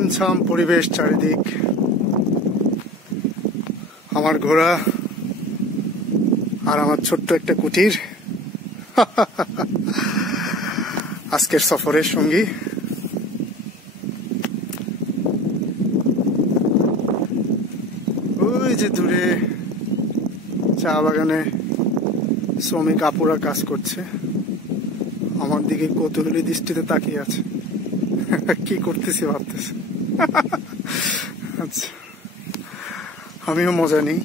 ছিমছাম পরিবেশ চারিদিক, আমার ঘোড়া আর আমার ছোট্ট একটা কুটির আজকের সফরের সঙ্গী। ওই যে দূরে চা বাগানে শ্রমিক আপুরা কাজ করছে, আমার দিকে কৌতূহলী দৃষ্টিতে তাকিয়ে আছে, কি করতেছি ভাবতেছে। আচ্ছা, আমিও মজা নিই।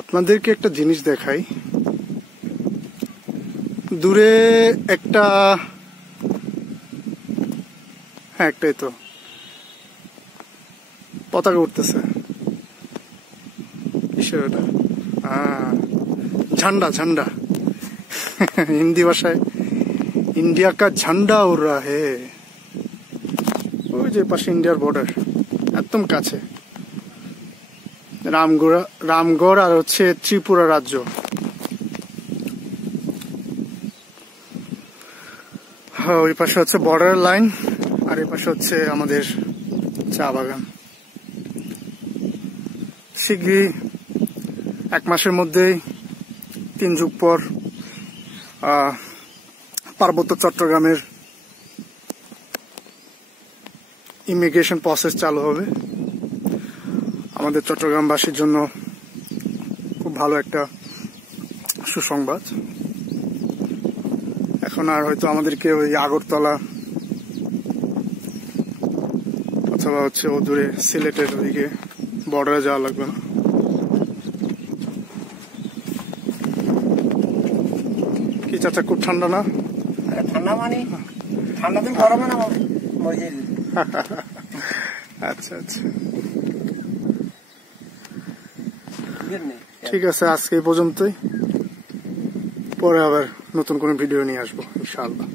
আপনাদেরকে একটা জিনিস দেখাই, দূরে একটা, হ্যাঁ একটাই তো, পতাকা উঠতেছে। কিসের ওটা? ঝান্ডা, ঝান্ডা। হিন্দি ভাষায় ইন্ডিয়া কা ঝান্ডা উড় রা হে। ওই যে পাশে ইন্ডিয়ার বর্ডার, একদম কাছে। রামগড় আর হচ্ছে ত্রিপুরা রাজ্য। ওই পাশে হচ্ছে বর্ডার লাইন, আর এই পাশে হচ্ছে আমাদের চা বাগান। শীঘ্রই 1 মাসের মধ্যেই 3 যুগ পর পার্বত্য চট্টগ্রামের ইমিগ্রেশন প্রসেস চালু হবে। আমাদের চট্টগ্রামবাসীর জন্য খুব ভালো একটা সুসংবাদ। এখন আর হয়তো আমাদেরকে ওই আগরতলা অথবা হচ্ছে ও দূরে সিলেটের ওইদিকে বর্ডারে যাওয়া লাগবে না। কি চাচা, খুব ঠান্ডা না? ঠান্ডা মানে ঠান্ডা দিন গরমে না। আচ্ছা আচ্ছা, ঠিক আছে, আজকে এই পর্যন্তই। পরে আবার নতুন কোনো ভিডিও নিয়ে আসবো ইনশাআল্লাহ।